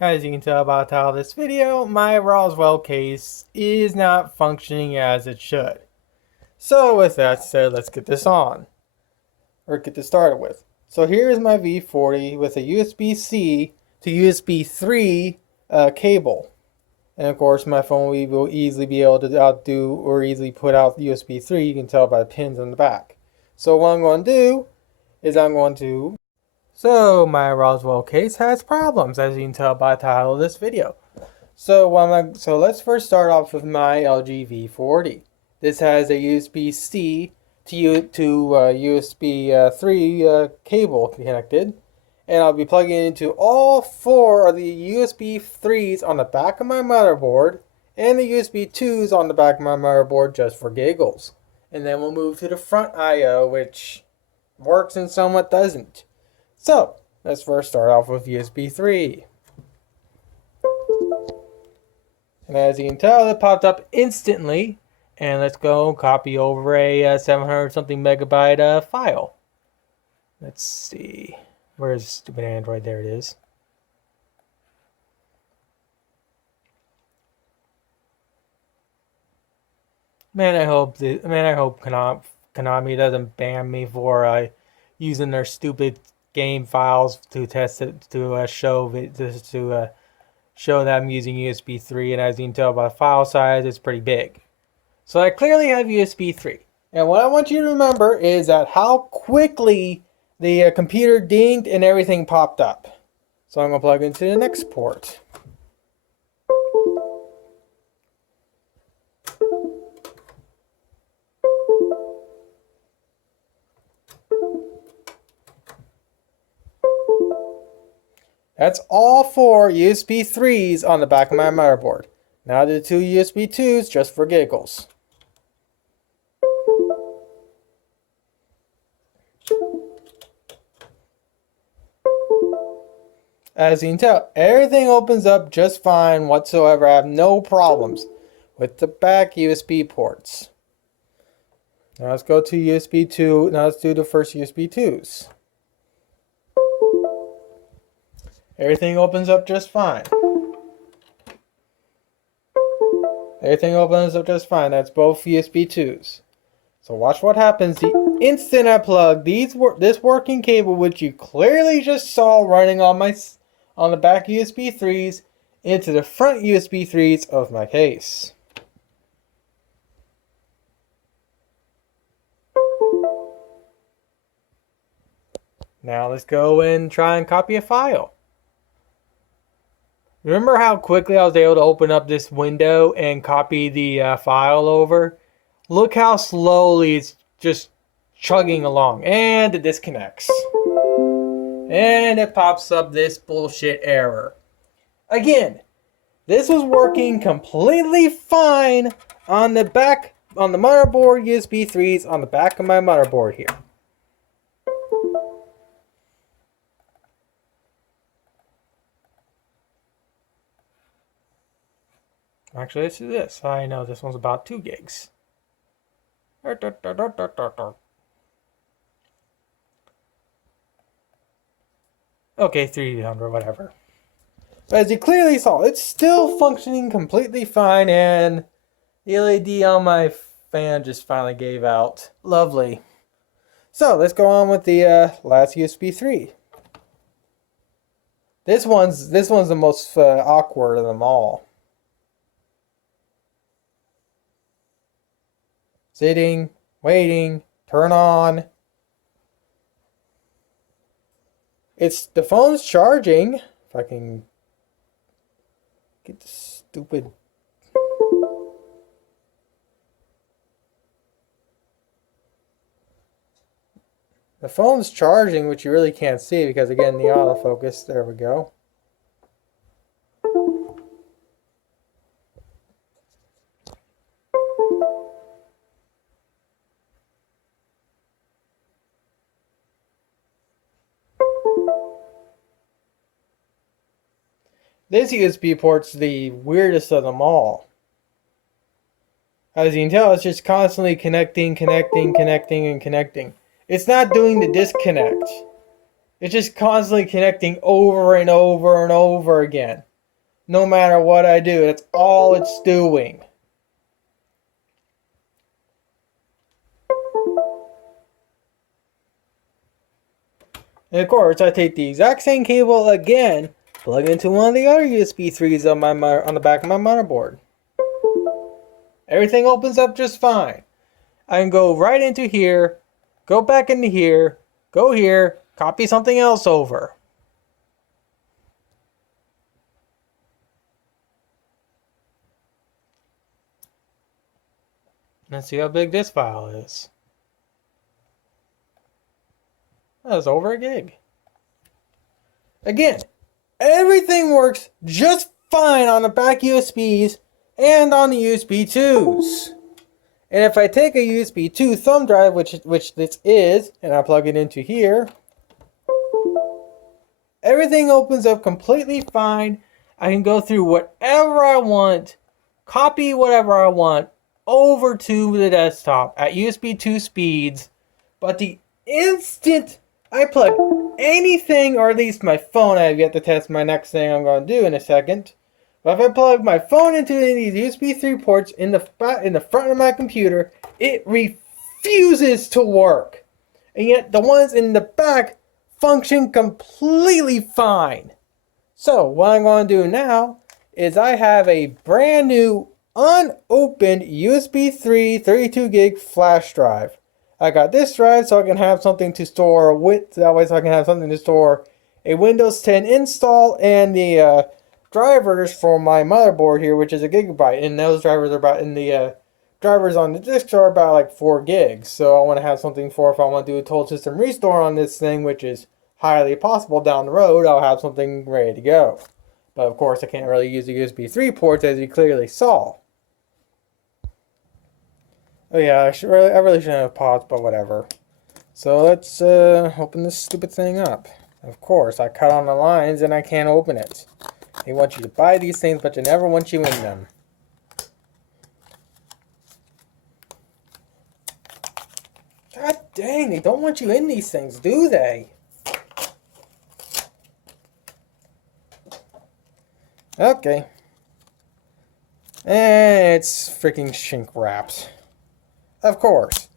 As you can tell by the title of this video, my Roswell case is not functioning as it should. So with that said, let's get this on. Or get this started with. So here's my V40 with a USB-C to USB 3 cable. And of course my phone will easily be able to outdo or easily put out USB 3. You can tell by the pins on the back. So what I'm going to do is So my Roswell case has problems, as you can tell by the title of this video. So let's first start off with my LG V40. This has a USB-C to USB 3 cable connected, and I'll be plugging it into all four of the USB 3s on the back of my motherboard and the USB 2s on the back of my motherboard just for giggles. And then we'll move to the front I/O, which works and somewhat doesn't. So let's first start off with USB 3. And as you can tell, it popped up instantly. And let's go copy over a 700 something megabyte file. Let's see. Where's stupid Android? There it is. Man, I hope Konami doesn't ban me for using their stupid game files to test it to show that I'm using USB 3, and as you can tell by the file size, it's pretty big. So I clearly have USB 3. And what I want you to remember is that how quickly the computer dinged and everything popped up. So I'm going to plug into the next port. That's all four USB 3s on the back of my motherboard. Now the two USB 2s just for giggles. As you can tell, everything opens up just fine whatsoever. I have no problems with the back USB ports. Now let's go to USB 2. Now let's do the first USB 2s. Everything opens up just fine. Everything opens up just fine. That's both USB 2s. So watch what happens the instant I plug this working cable, which you clearly just saw running on the back USB 3s, into the front USB 3s of my case. Now let's go and try and copy a file. Remember how quickly I was able to open up this window and copy the file over? Look how slowly it's just chugging along. And it disconnects. And it pops up this bullshit error. Again, this was working completely fine on the motherboard USB 3s on the back of my motherboard here. Actually, let's do this. I know this one's about 2 gigs. Okay, 300, whatever. But as you clearly saw, it's still functioning completely fine, and the LED on my fan just finally gave out. Lovely. So let's go on with the last USB 3. This one's the most awkward of them all. Sitting, waiting, turn on. The phone's charging. If I can get the stupid. The phone's charging, which you really can't see because again the autofocus. There we go. This USB port's the weirdest of them all. As you can tell, it's just constantly connecting, and connecting. It's not doing the disconnect. It's just constantly connecting over and over and over again. No matter what I do, that's all it's doing. And of course, I take the exact same cable again, plug it into one of the other USB 3s on on the back of my motherboard. Everything opens up just fine. I can go right into here, go back into here, go here, copy something else over. Let's see how big this file is. That's over a gig. Again, everything works just fine on the back USBs and on the USB 2s. And if I take a USB 2 thumb drive, which this is, and I plug it into here, everything opens up completely fine. I can go through whatever I want, copy whatever I want over to the desktop at USB 2 speeds. But the instant I plug anything, or at least my phone, I have yet to test my next thing I'm going to do in a second. But if I plug my phone into any of these USB 3 ports in the front of my computer, it refuses to work. And yet the ones in the back function completely fine. So what I'm going to do now is I have a brand new unopened USB 3 32 gig flash drive. I got this drive so I can have something to store with, that way so I can have something to store a Windows 10 install and the drivers for my motherboard here, which is a gigabyte, and those drivers are about in the drivers on the disk are about like 4 gigs. So I want to have something for if I want to do a total system restore on this thing, which is highly possible down the road. I'll have something ready to go. But of course, I can't really use the USB 3 ports, as you clearly saw. Oh yeah, I really shouldn't have paused, but whatever. So let's open this stupid thing up. Of course, I cut on the lines and I can't open it. They want you to buy these things, but they never want you in them. God dang, they don't want you in these things, do they? Okay. And it's freaking shrink wrapped. Of course.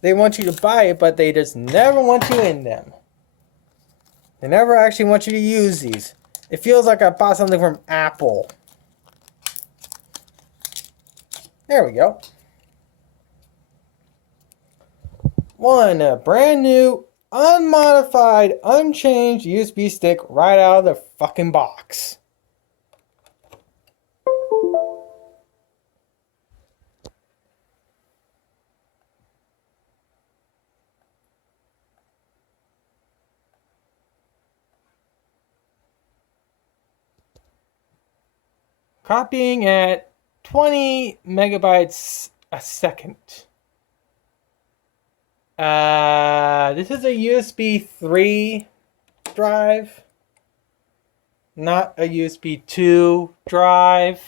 They want you to buy it, but they just never want you in them. They never actually want you to use these. It feels like I bought something from Apple. There we go. One, a brand new, unmodified, unchanged USB stick right out of the fucking box. Copying at 20 megabytes a second. This is a USB 3 drive, not a USB 2 drive.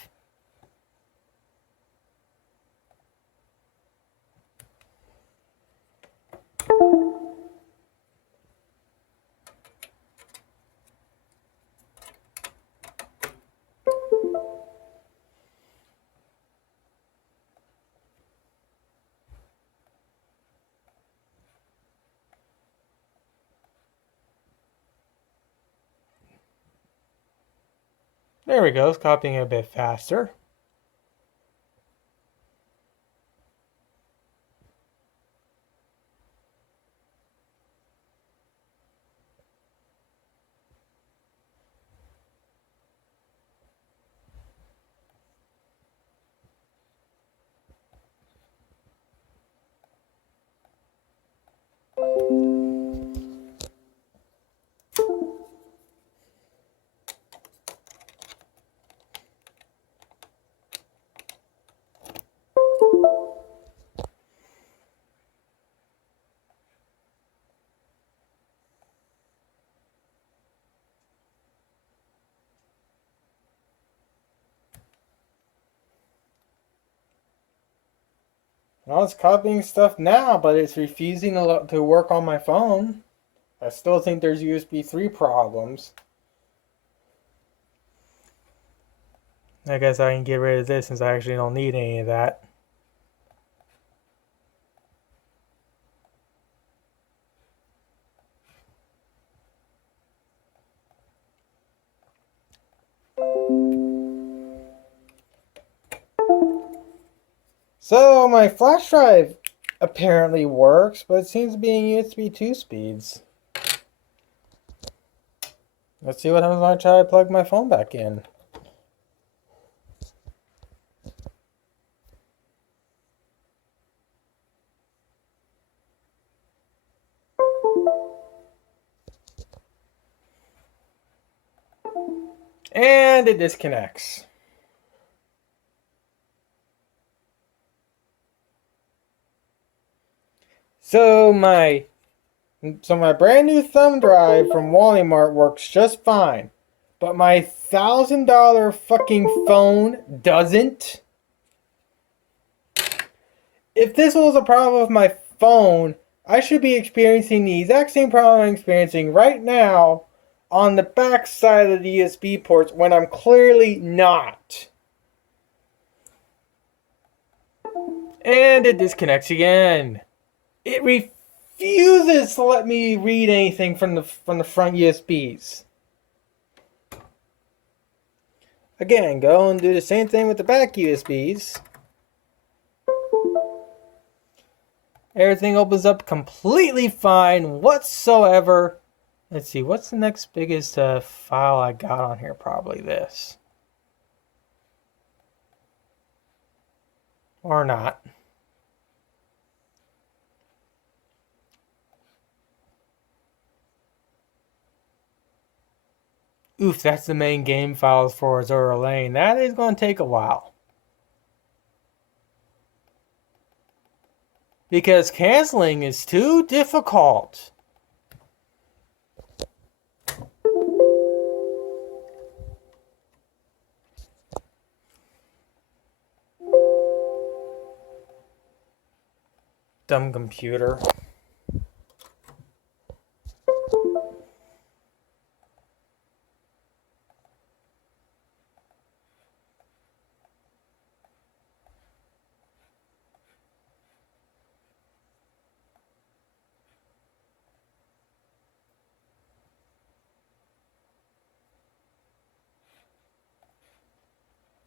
There we go, it's copying a bit faster. Well, it's copying stuff now, but it's refusing to work on my phone. I still think there's USB 3 problems. I guess I can get rid of this since I actually don't need any of that. So my flash drive apparently works, but it seems to be in USB 2 speeds. Let's see what happens when I try to plug my phone back in. And it disconnects. So my brand new thumb drive from Walmart works just fine, but my $1,000 fucking phone doesn't. If this was a problem with my phone, I should be experiencing the exact same problem I'm experiencing right now on the back side of the USB ports when I'm clearly not. And it disconnects again. It refuses to let me read anything from the front USBs. Again, go and do the same thing with the back USBs. Everything opens up completely fine whatsoever. Let's see, what's the next biggest file I got on here? Probably this. Or not. Oof, that's the main game files for Azure Lane. That is going to take a while. Because canceling is too difficult. Dumb computer.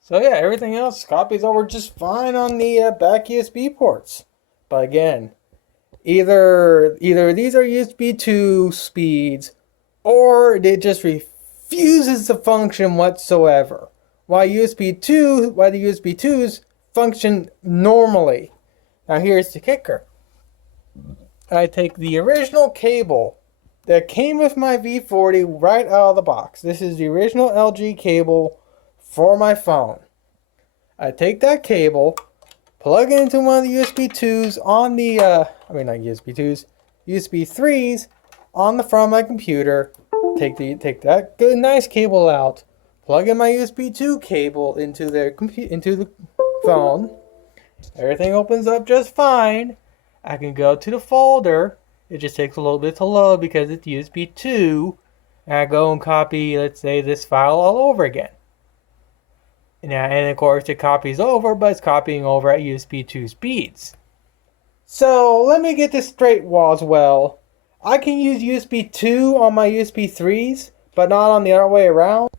So yeah, everything else copies over just fine on the back USB ports. But again, either these are USB 2 speeds, or it just refuses to function whatsoever. While the USB 2s function normally. Now here's the kicker. I take the original cable that came with my V40 right out of the box. This is the original LG cable for my phone. I take that cable, plug it into one of the USB 2s on the, not USB 2s, USB 3s on the front of my computer. Take that good nice cable out, plug in my USB 2 cable into the phone. Everything opens up just fine. I can go to the folder. It just takes a little bit to load because it's USB 2. And I go and copy, let's say, this file all over again. And of course it copies over, but it's copying over at USB 2 speeds. So let me get this straight, Rosewill. I can use USB 2 on my USB 3s, but not on the other way around.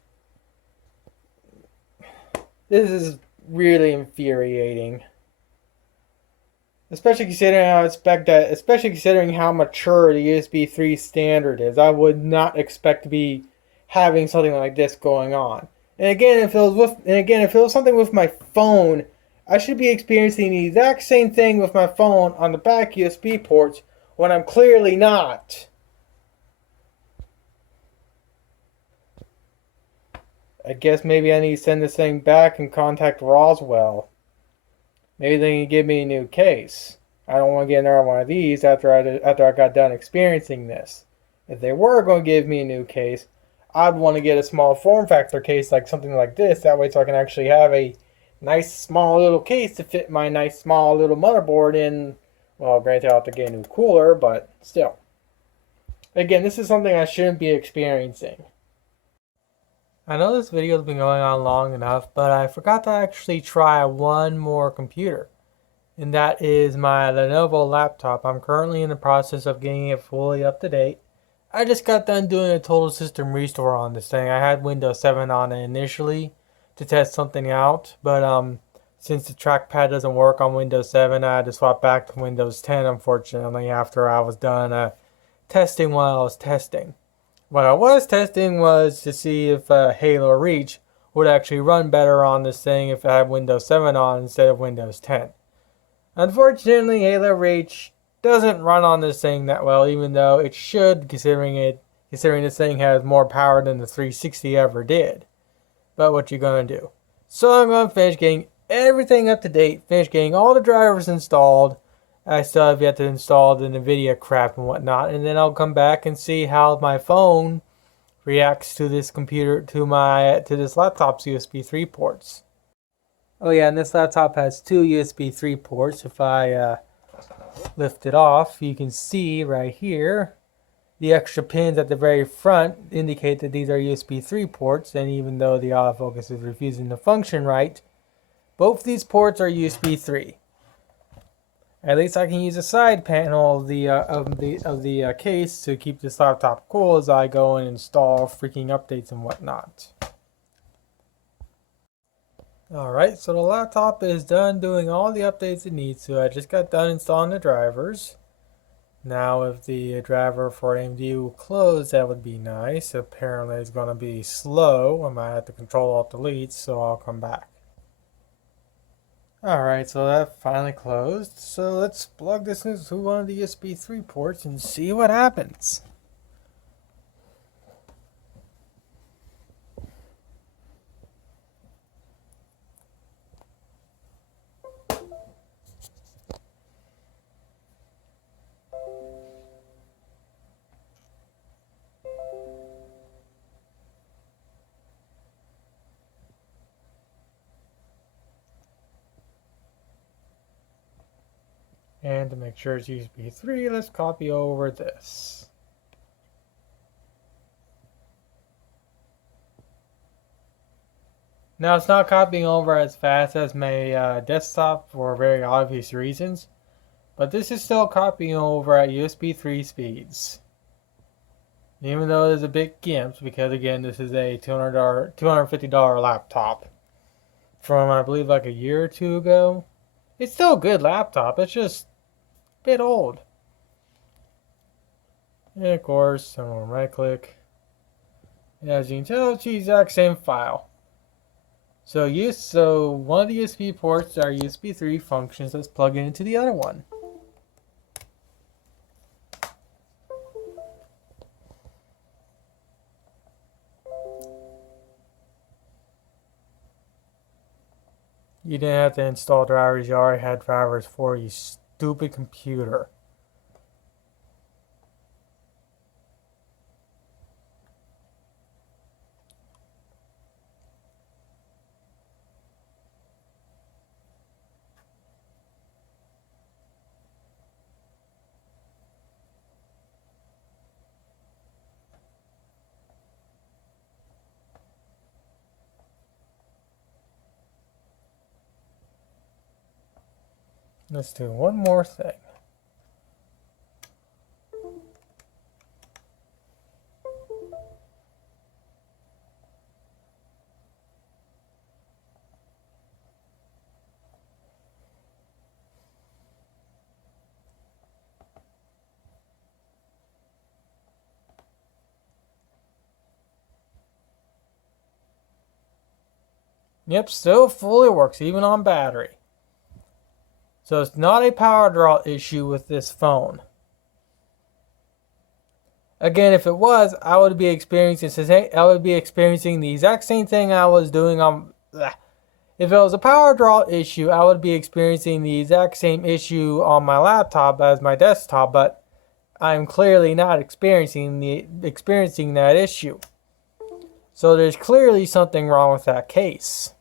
This is really infuriating. Especially considering how mature the USB 3 standard is. I would not expect to be having something like this going on. And again, if it was something with my phone, I should be experiencing the exact same thing with my phone on the back USB ports when I'm clearly not. I guess maybe I need to send this thing back and contact Rosewill. Maybe they can give me a new case. I don't want to get another one of these after I got done experiencing this. If they were going to give me a new case, I'd want to get a small form factor case, like something like this. That way so I can actually have a nice small little case to fit my nice small little motherboard in. Well, granted I'll have to get a new cooler, but still. Again, this is something I shouldn't be experiencing. I know this video has been going on long enough, but I forgot to actually try one more computer. And that is my Lenovo laptop. I'm currently in the process of getting it fully up to date. I just got done doing a total system restore on this thing. I had Windows 7 on it initially to test something out, but since the trackpad doesn't work on Windows 7, I had to swap back to Windows 10, unfortunately, after I was done testing while I was testing. What I was testing was to see if Halo Reach would actually run better on this thing if I had Windows 7 on instead of Windows 10. Unfortunately, Halo Reach doesn't run on this thing that well, even though it should, considering this thing has more power than the 360 ever did. But what you gonna do? So I'm gonna finish getting everything up to date, finish getting all the drivers installed. I still have yet to install the NVIDIA crap and whatnot, and then I'll come back and see how my phone reacts to this computer, to this laptop's USB 3 ports. Oh yeah, and this laptop has two USB 3 ports. If I lift it off, you can see right here the extra pins at the very front indicate that these are USB 3 ports, and even though the autofocus is refusing to function right, both these ports are USB 3. At least I can use a side panel of the case to keep this laptop cool as I go and install freaking updates and whatnot. Alright, so the laptop is done doing all the updates it needs to. I just got done installing the drivers. Now if the driver for AMD will close, that would be nice. Apparently it's going to be slow. I might have to Control-Alt-Delete, so I'll come back. Alright, so that finally closed. So let's plug this into one of the USB 3 ports and see what happens. And to make sure it's USB 3, let's copy over this. Now it's not copying over as fast as my desktop for very obvious reasons, but this is still copying over at USB 3 speeds. Even though there's a bit gimped, because again this is a $250 laptop from I believe like a year or two ago. It's still a good laptop, it's just bit old. And of course, I'm going to right click. As you can tell, it's the exact same file. So one of the USB ports are USB 3 functions. Let's plug it into the other one. You didn't have to install drivers, you already had drivers for you. Stupid computer. Let's do one more thing. Yep, still fully works, even on battery. So it's not a power draw issue with this phone. Again, if it was, I would be experiencing the exact same thing I was doing on. If it was a power draw issue, I would be experiencing the exact same issue on my laptop as my desktop, but I'm clearly not experiencing that issue. So there's clearly something wrong with that case.